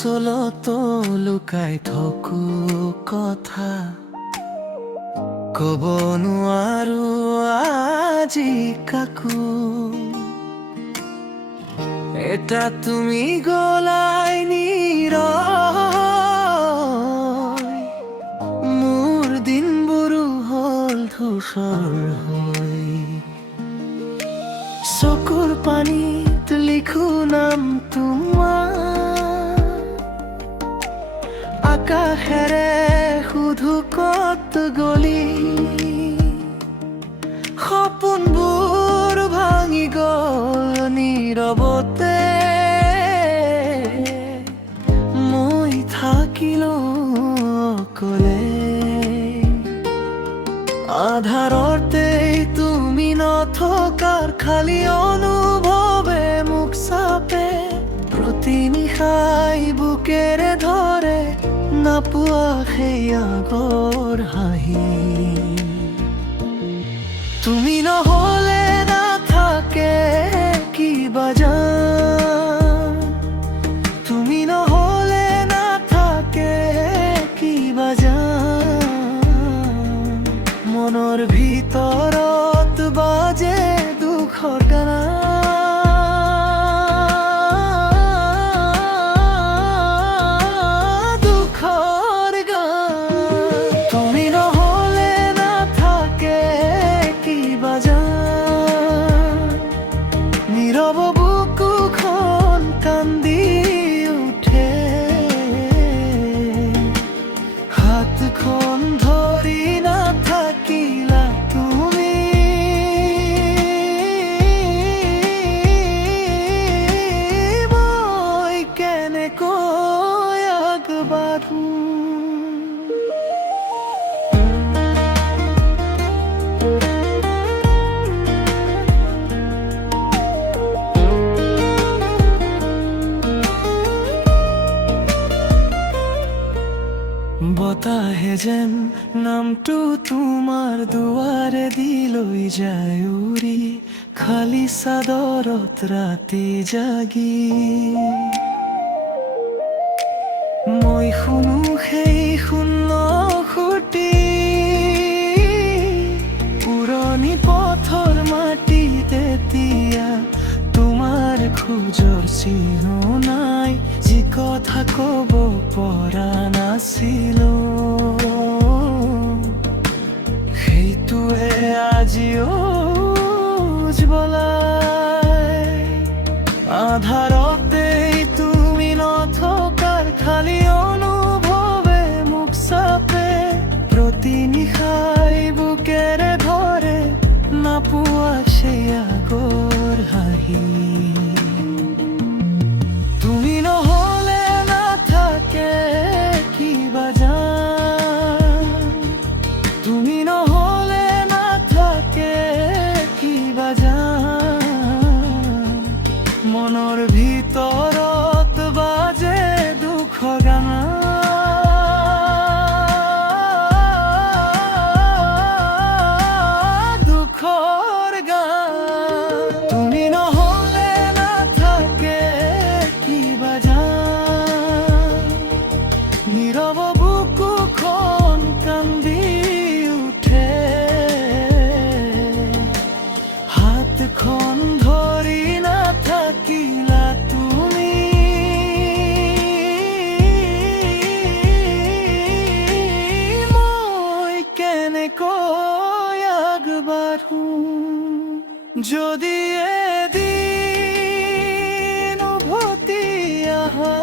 আচলতো লুকাই থকো কথা কব নোৱাৰো আজি কাকো। এটা তুমি গলাই নীৰৱ, মোৰ দিনবোৰো হ'ল ধূসৰ হৈ। চকুৰ পানীত লিখো নাম তোমাৰ, আকাশেৰে সুধো কত গলি। সপোনবোৰ ভাঙি গল নীৰৱতে, মই থাকিলো অকলে। আধাৰতে তুমি নথকাৰ খালি অনুভৱে মোক চাপে। প্ৰতি নিশাই বুকেৰে ধৰে, নাপোৱা সেই আগৰ হাঁহি। তুমি নহলে নাথাকে কিবা জান, তুমি নহলে নাথাকে কিবা জান। মনৰ ভিতৰত বাজে দুখৰ গান, দুখৰ গান। তুমি নহলে নাথাকে কিবা জান, নীৰৱ বুকুখন কান্দি উঠে। হাতখন ধৰি নাথাকিলা তুমি, মই কেনেকৈ আগবাঢ়ো। বতাহে যেন নামটো তোমাৰ দুৱাৰে দি লৈ যায় উৰি, খালী চাদৰত ৰাতি জাগি। মই শুনো সেই শূন্য সুৰটি, পুৰণি পথৰ মাটিত এতিয়া তোমাৰ খোজৰ চিহ্ন নাই। যি কথা কব পৰা নাছিলো, সেইটোৱে আজিও উজ্বলাই। আধাৰতে তুমি নথকাৰ খালি অনুভৱে মোক চাপে। প্ৰতি নিশাই বুকেৰে ধৰে, নাপোৱা সেই আগৰ হাঁহি। তুমি নহলে নাথাকে কিবা জান, তুমি নহলে নাথাকে কিবা জান। মনৰ ভিতৰত বাজে দুখৰ গান, দুখৰ গান। তুমি নহলে নাথাকে কিবা জান, নীৰৱ বুকুখন কান্দি উঠে। হাতখন ধৰি নাথাকিলা তুমি, মই কেনেকৈ আগবাঢ়ো। যদি এদিন উভতি আহা,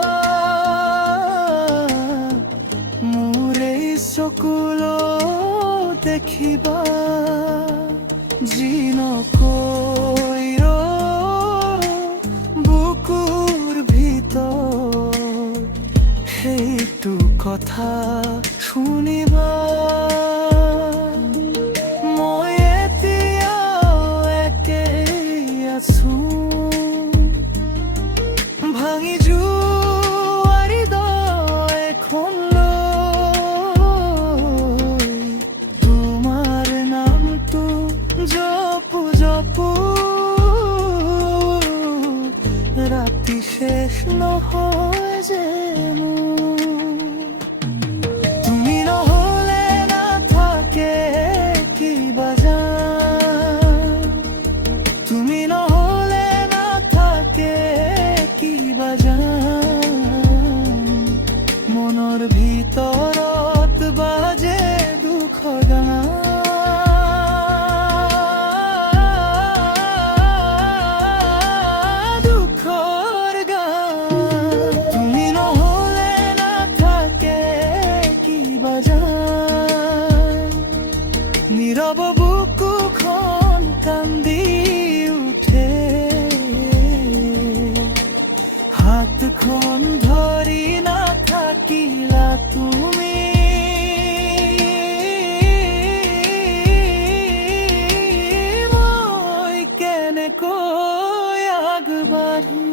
মোৰ এই চকুলো দেখিবা। যি নকৈ বুকুৰ ভিতৰ সেইটো কথা শুনিবা। মই এতিয়াও একেই আছো, ভাঙি যোৱা হৃদয় এখন লৈ। তোমাৰ নামটো জপো জপো, ৰাতি শেষ নহয় যে বাঁধো